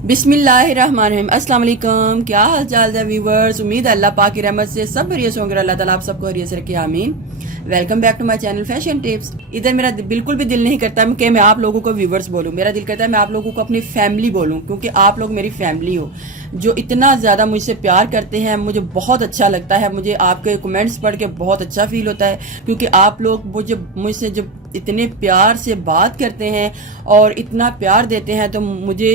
बिस्मिल्लाहिर्रहमानिर्रहीम। अस्सलाम वालेकुम। क्या हाल चाल है व्यूवर्स। उम्मीद है अल्लाह पाक की रहमत से सब बढ़िया होंगे। अल्लाह ताला आप सबको हरियत से रखे, आमीन। Welcome back to my channel fashion tips. इधर मेरा बिल्कुल भी दिल नहीं करता कि मैं आप लोगों को व्यूवर्स बोलूं, मेरा दिल करता है मैं आप लोगों को अपनी फैमिली बोलूं, क्योंकि आप लोग मेरी फैमिली हो जो इतना ज़्यादा मुझसे प्यार करते हैं। मुझे बहुत अच्छा लगता है, मुझे आपके कमेंट्स पढ़ के बहुत अच्छा फील होता है, क्योंकि आप लोग मुझसे जब इतने प्यार से बात करते हैं और इतना प्यार देते हैं तो मुझे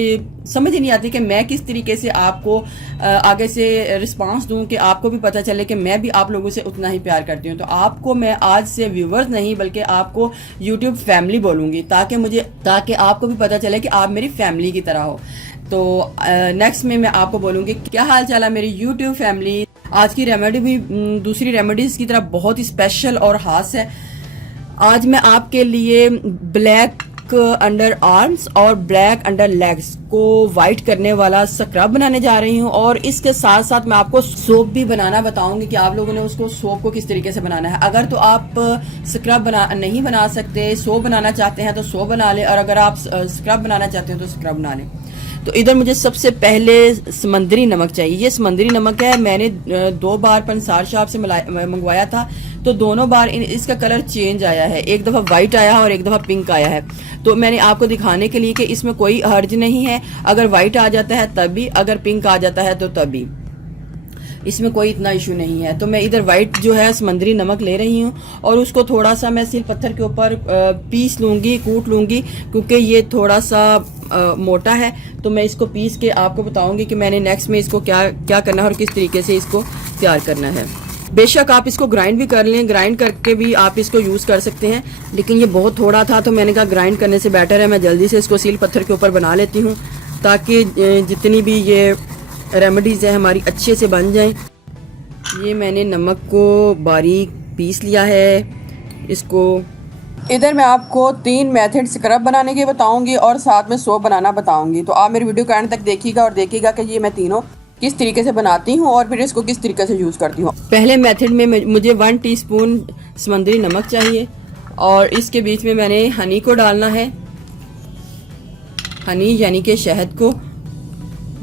समझ ही नहीं आती कि मैं किस तरीके से आपको आगे से रिस्पांस दूं कि आपको भी पता चले कि मैं भी आप लोगों से उतना ही प्यार करती हूं। तो आपको मैं आज से व्यूवर्स नहीं बल्कि आपको यूट्यूब फैमिली बोलूँगी, ताकि आपको भी पता चले कि आप मेरी फैमिली की तरह हो। तो नेक्स्ट में मैं आपको बोलूँगी क्या हाल चाल है मेरी यूट्यूब फैमिली। आज की रेमेडी भी दूसरी रेमेडीज़ की तरह बहुत ही स्पेशल और खास है। आज मैं आपके लिए ब्लैक अंडर आर्म्स और ब्लैक अंडर लेग्स को वाइट करने वाला स्क्रब बनाने जा रही हूँ, और इसके साथ साथ मैं आपको सोप भी बनाना बताऊंगी कि आप लोगों ने उसको सोप को किस तरीके से बनाना है। अगर तो आप स्क्रब नहीं बना सकते, सोप बनाना चाहते हैं तो सोप बना लें, और अगर आप स्क्रब बनाना चाहते हो तो स्क्रब बना लें। तो इधर मुझे सबसे पहले समंदरी नमक चाहिए। ये समंदरी नमक है, मैंने 2 बार पंसार शॉप से मंगवाया था, तो दोनों बार इसका कलर चेंज आया है। एक दफ़ा वाइट आया है और एक दफ़ा पिंक आया है। तो मैंने आपको दिखाने के लिए कि इसमें कोई हर्ज नहीं है, अगर वाइट आ जाता है तब भी, अगर पिंक आ जाता है तो तभी, इसमें कोई इतना इशू नहीं है। तो मैं इधर वाइट जो है समंदरी नमक ले रही हूँ, और उसको थोड़ा सा मैं सिल पत्थर के ऊपर पीस लूँगी, कूट लूँगी, क्योंकि ये थोड़ा सा मोटा है। तो मैं इसको पीस के आपको बताऊँगी कि मैंने नेक्स्ट में इसको क्या क्या करना है और किस तरीके से इसको तैयार करना है। बेशक आप इसको ग्राइंड भी कर लें, ग्राइंड करके भी आप इसको यूज़ कर सकते हैं, लेकिन ये बहुत थोड़ा था तो मैंने कहा ग्राइंड करने से बेटर है मैं जल्दी से इसको सील पत्थर के ऊपर बना लेती हूँ, ताकि जितनी भी ये रेमेडीज़ है हमारी अच्छे से बन जाएं। ये मैंने नमक को बारीक पीस लिया है। इसको इधर मैं आपको 3 मेथड स्क्रब बनाने के बताऊंगी और साथ में सोप बनाना बताऊंगी। तो आप मेरी वीडियो के एंड तक देखिएगा और देखिएगा कि ये मैं तीनों किस तरीके से बनाती हूँ और फिर इसको किस तरीके से यूज़ करती हूँ। पहले मेथड में मुझे 1 टीस्पून समंदरी नमक चाहिए, और इसके बीच में मैंने हनी को डालना है। हनी यानी कि शहद को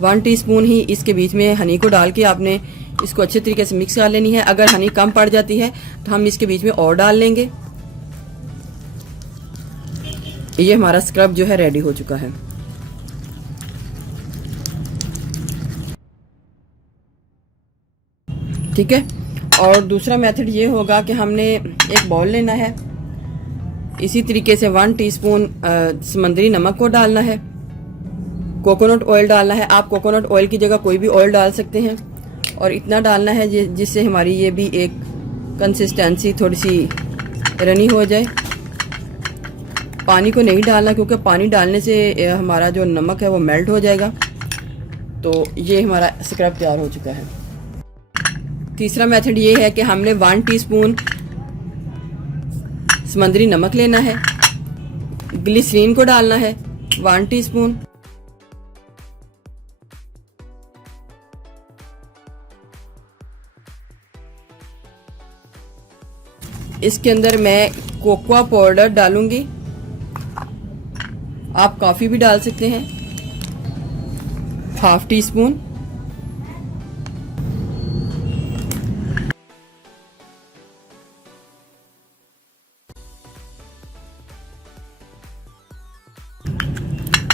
1 टीस्पून ही इसके बीच में हनी को डाल के आपने इसको अच्छे तरीके से मिक्स कर लेनी है। अगर हनी कम पड़ जाती है तो हम इसके बीच में और डाल लेंगे। ये हमारा स्क्रब जो है रेडी हो चुका है। ठीक है, और दूसरा मेथड ये होगा कि हमने एक बाउल लेना है, इसी तरीके से 1 टीस्पून समंदरी नमक को डालना है, कोकोनट ऑयल डालना है। आप कोकोनट ऑयल की जगह कोई भी ऑयल डाल सकते हैं, और इतना डालना है जिससे हमारी ये भी एक कंसिस्टेंसी थोड़ी सी रनी हो जाए। पानी को नहीं डालना, क्योंकि पानी डालने से हमारा जो नमक है वो मेल्ट हो जाएगा। तो ये हमारा स्क्रब तैयार हो चुका है। तीसरा मेथड ये है कि हमने 1 टीस्पून समंदरी नमक लेना है, ग्लिसरीन को डालना है 1 टीस्पून, इसके अंदर मैं कोकोआ पाउडर डालूंगी। आप कॉफ़ी भी डाल सकते हैं, 1/2 टीस्पून।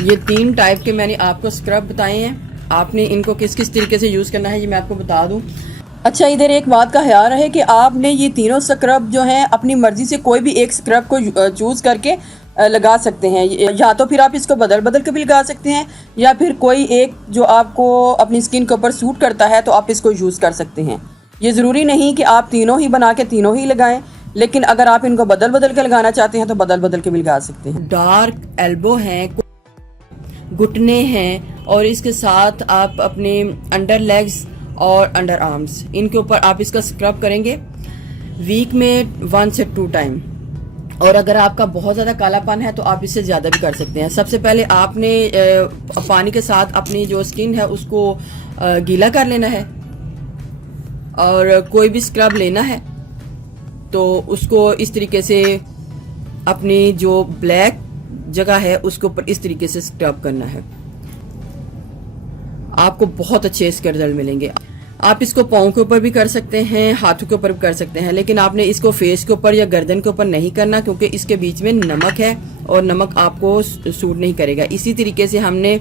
ये 3 टाइप के मैंने आपको स्क्रब बताए हैं। आपने इनको किस किस तरीके से यूज़ करना है ये मैं आपको बता दूं। अच्छा, इधर एक बात का ख्याल रहे कि आपने ये तीनों स्क्रब जो हैं अपनी मर्जी से कोई भी एक स्क्रब को चूज़ करके लगा सकते हैं, या तो फिर आप इसको बदल बदल के भी लगा सकते हैं, या फिर कोई एक जो आपको अपनी स्किन के ऊपर सूट करता है तो आप इसको यूज़ कर सकते हैं। ये ज़रूरी नहीं कि आप तीनों ही बना के तीनों ही लगाएं, लेकिन अगर आप इनको बदल बदल के लगाना चाहते हैं तो बदल बदल के भी लगा सकते हैं। डार्क एल्बो हैं, घुटने हैं, और इसके साथ आप अपने अंडर लेग्स और अंडर आर्म्स, इनके ऊपर आप इसका स्क्रब करेंगे वीक में 1 से 2 टाइम। और अगर आपका बहुत ज़्यादा कालापन है तो आप इससे ज़्यादा भी कर सकते हैं। सबसे पहले आपने पानी के साथ अपनी जो स्किन है उसको गीला कर लेना है, और कोई भी स्क्रब लेना है तो उसको इस तरीके से अपनी जो ब्लैक जगह है उसके ऊपर इस तरीके से स्क्रब करना है। आपको बहुत अच्छे इसके रिजल्ट मिलेंगे। आप इसको पाँव के ऊपर भी कर सकते हैं, हाथों के ऊपर भी कर सकते हैं, लेकिन आपने इसको फेस के ऊपर या गर्दन के ऊपर नहीं करना, क्योंकि इसके बीच में नमक है और नमक आपको सूट नहीं करेगा। इसी तरीके से हमने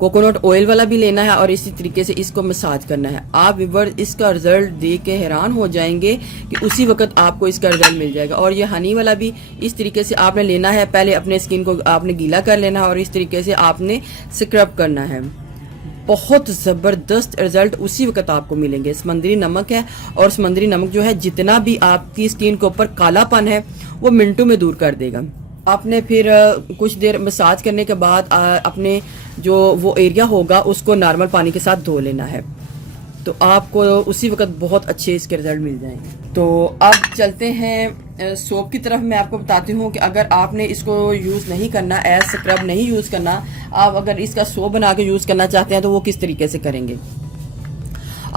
कोकोनट ऑयल वाला भी लेना है और इसी तरीके से इसको मसाज करना है। आप व्यूअर्स इसका रिजल्ट देख के हैरान हो जाएंगे कि उसी वक्त आपको इसका रिजल्ट मिल जाएगा। और ये हनी वाला भी इस तरीके से आपने लेना है, पहले अपने स्किन को आपने गीला कर लेना है और इस तरीके से आपने स्क्रब करना है। बहुत ज़बरदस्त रिजल्ट उसी वक्त आपको मिलेंगे। समुद्री नमक है और समुद्री नमक जो है जितना भी आपकी स्किन के ऊपर कालापन है वो मिनटों में दूर कर देगा। आपने फिर कुछ देर मसाज करने के बाद अपने जो वो एरिया होगा उसको नॉर्मल पानी के साथ धो लेना है, तो आपको उसी वक्त बहुत अच्छे इसके रिजल्ट मिल जाएंगे। तो अब चलते हैं सोप की तरफ। मैं आपको बताती हूँ कि अगर आपने इसको यूज़ नहीं करना, एज स्क्रब नहीं यूज़ करना, आप अगर इसका सोप बना के यूज़ करना चाहते हैं तो वो किस तरीके से करेंगे।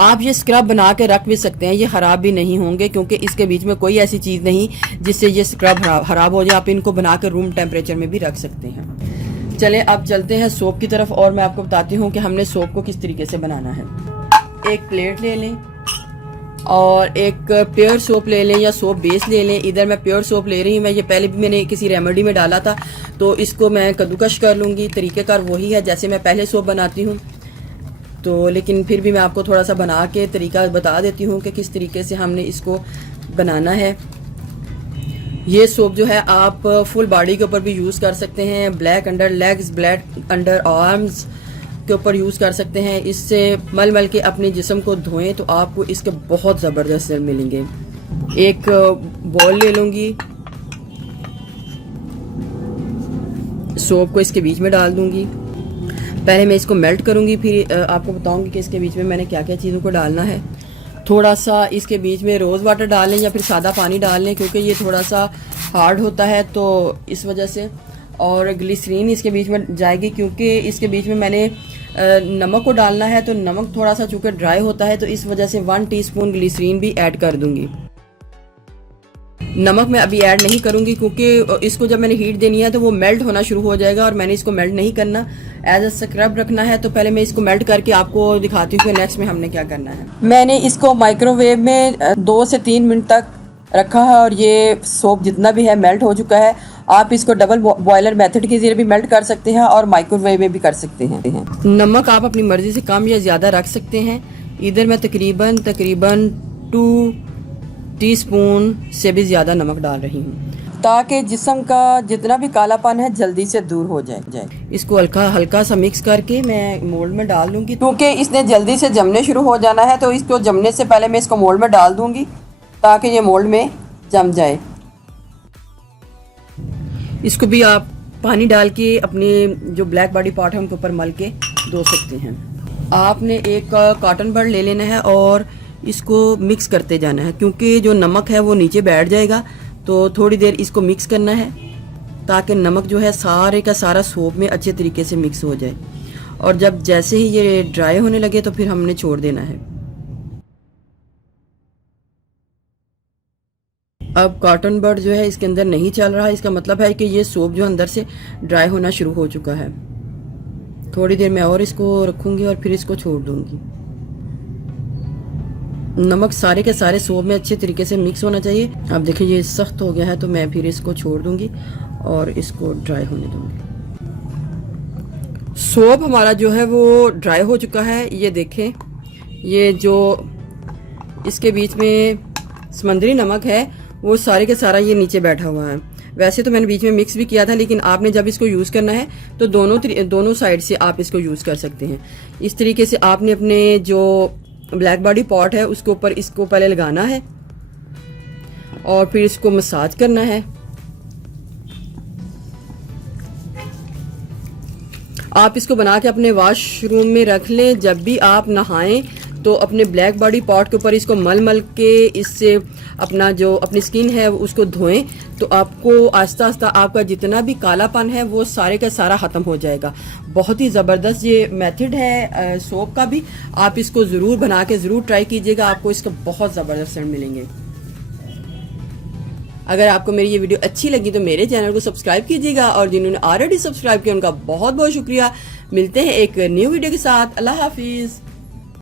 आप ये स्क्रब बना के रख भी सकते हैं, ये ख़राब भी नहीं होंगे क्योंकि इसके बीच में कोई ऐसी चीज़ नहीं जिससे ये स्क्रब ख़राब हो जाए। आप इनको बना के रूम टेम्परेचर में भी रख सकते हैं। चलें अब चलते हैं सोप की तरफ और मैं आपको बताती हूँ कि हमने सोप को किस तरीके से बनाना है। एक प्लेट ले लें और एक प्योर सोप ले लें या सोप बेस ले लें। इधर मैं प्योर सोप ले रही हूँ, मैं ये पहले भी मैंने किसी रेमेडी में डाला था, तो इसको मैं कद्दूकश कर लूँगी। तरीक़ेकार वही है जैसे मैं पहले सोप बनाती हूँ, तो लेकिन फिर भी मैं आपको थोड़ा सा बना के तरीका बता देती हूँ कि किस तरीके से हमने इसको बनाना है। ये सोप जो है आप फुल बॉडी के ऊपर भी यूज़ कर सकते हैं, black under legs, black under arms के ऊपर यूज़ कर सकते हैं। इससे मल मल के अपने जिस्म को धोएं तो आपको इसके बहुत ज़बरदस्त रिजल्ट मिलेंगे। एक बॉल ले लूँगी, सोप को इसके बीच में डाल दूँगी। पहले मैं इसको मेल्ट करूँगी, फिर आपको बताऊँगी कि इसके बीच में मैंने क्या क्या चीज़ों को डालना है। थोड़ा सा इसके बीच में रोज़ वाटर डाल लें या फिर सादा पानी डाल लें, क्योंकि ये थोड़ा सा हार्ड होता है तो इस वजह से। और ग्लिसरीन इसके बीच में जाएगी क्योंकि इसके बीच में मैंने नमक को डालना है, तो नमक थोड़ा सा चूँकि ड्राई होता है तो इस वजह से 1 टीस्पून ग्लिसरीन भी ऐड कर दूँगी। नमक मैं अभी ऐड नहीं करूँगी क्योंकि इसको जब मैंने हीट देनी है तो वो मेल्ट होना शुरू हो जाएगा और मैंने इसको मेल्ट नहीं करना, एज अ स्क्रब रखना है। तो पहले मैं इसको मेल्ट करके आपको दिखाती हूँ कि नेक्स्ट में हमने क्या करना है। मैंने इसको माइक्रोवेव में 2 से 3 मिनट तक रखा है और ये सोप जितना भी है मेल्ट हो चुका है। आप इसको डबल बॉयलर मेथड के जरिए भी मेल्ट कर सकते हैं और माइक्रोवेव में भी कर सकते हैं। नमक आप अपनी मर्जी से कम या ज़्यादा रख सकते हैं। इधर मैं तकरीबन 2 टीस्पून से भी ज़्यादा नमक डाल रही हूँ ताकि जिस्म का जितना भी कालापन है जल्दी से दूर हो जाए। इसको हल्का सा मिक्स करके मैं मोल्ड में डाल दूँगी, क्योंकि इसने जल्दी से जमने शुरू हो जाना है। तो इसको जमने से पहले मैं इसको मोल्ड में डाल दूँगी ताकि ये मोल्ड में जम जाए। इसको भी आप पानी डाल के अपने जो ब्लैक बॉडी पार्ट है उनके ऊपर मल के धो सकते हैं। आपने एक कॉटन बड ले लेना है और इसको मिक्स करते जाना है, क्योंकि जो नमक है वो नीचे बैठ जाएगा। तो थोड़ी देर इसको मिक्स करना है ताकि नमक जो है सारे का सारा सोप में अच्छे तरीके से मिक्स हो जाए। और जब जैसे ही ये ड्राई होने लगे तो फिर हमने छोड़ देना है। अब कॉटन बड जो है इसके अंदर नहीं चल रहा, इसका मतलब है कि ये सोप जो अंदर से ड्राई होना शुरू हो चुका है। थोड़ी देर मैं और इसको रखूँगी और फिर इसको छोड़ दूँगी। नमक सारे के सारे सोप में अच्छे तरीके से मिक्स होना चाहिए। अब देखिए ये सख्त हो गया है तो मैं फिर इसको छोड़ दूंगी और इसको ड्राई होने दूंगी। सोप हमारा जो है वो ड्राई हो चुका है। ये देखें, ये जो इसके बीच में समुद्री नमक है वो सारे के सारा ये नीचे बैठा हुआ है। वैसे तो मैंने बीच में मिक्स भी किया था, लेकिन आपने जब इसको यूज़ करना है तो दोनों साइड से आप इसको यूज़ कर सकते हैं। इस तरीके से आपने अपने जो ब्लैक बॉडी पॉट है उसके ऊपर इसको पहले लगाना है और फिर इसको मसाज करना है। आप इसको बना के अपने वॉशरूम में रख लें। जब भी आप नहाएं तो अपने ब्लैक बॉडी पॉट के ऊपर इसको मल मल के इससे अपना जो अपनी स्किन है उसको धोएं, तो आपको आहिस्ता आहिस्ता आपका जितना भी कालापन है वो सारे का सारा ख़त्म हो जाएगा। बहुत ही ज़बरदस्त ये मेथड है सोप का भी। आप इसको ज़रूर बना के ज़रूर ट्राई कीजिएगा, आपको इसका बहुत ज़बरदस्त रिजल्ट मिलेंगे। अगर आपको मेरी ये वीडियो अच्छी लगी तो मेरे चैनल को सब्सक्राइब कीजिएगा और जिन्होंने ऑलरेडी सब्सक्राइब किया उनका बहुत बहुत शुक्रिया। मिलते हैं एक न्यू वीडियो के साथ। अल्लाह हाफिज।